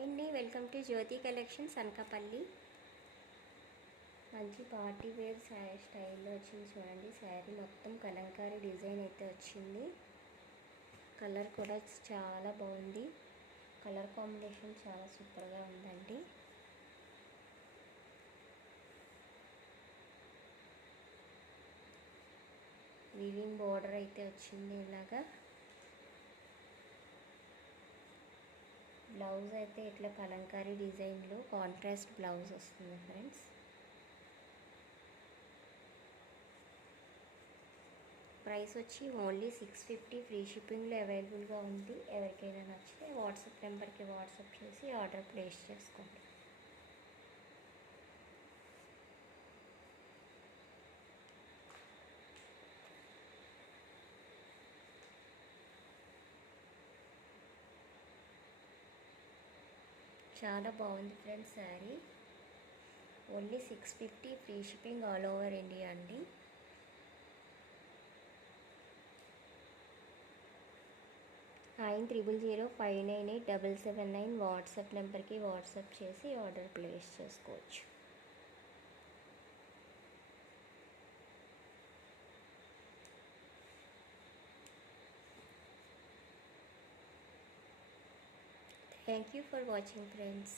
Hi అండి, welcome to Jyothi collections Anakapalli. మంచి party wear స్టైల్లో వచ్చింది చూడండి. శారీ మొత్తం కలంకారీ డిజైన్ అయితే వచ్చింది. కలర్ కూడా చాలా బాగుంది. కలర్ కాంబినేషన్ చాలా సూపర్గా ఉందండి. వీవింగ్ బోర్డర్ అయితే వచ్చింది. ఇలాగా బ్లౌజ్ అయితే ఇట్లా కలంకారీ డిజైన్లో కాంట్రాస్ట్ బ్లౌజ్ వస్తుంది ఫ్రెండ్స్. ప్రైస్ వచ్చి ఓన్లీ 650, ఫ్రీ షిప్పింగ్లో అవైలబుల్గా ఉంది. ఎవరికైనా నచ్చితే వాట్సాప్ నెంబర్కి వాట్సాప్ చేసి ఆర్డర్ ప్లేస్ చేసుకోండి. చాలా బాగుంది friends sari. Only 650, free shipping all over India అండి. 9005987779 వాట్సాప్ నెంబర్కి వాట్సాప్ చేసి ఆర్డర్ ప్లేస్ చేసుకోవచ్చు. Thank you for watching friends.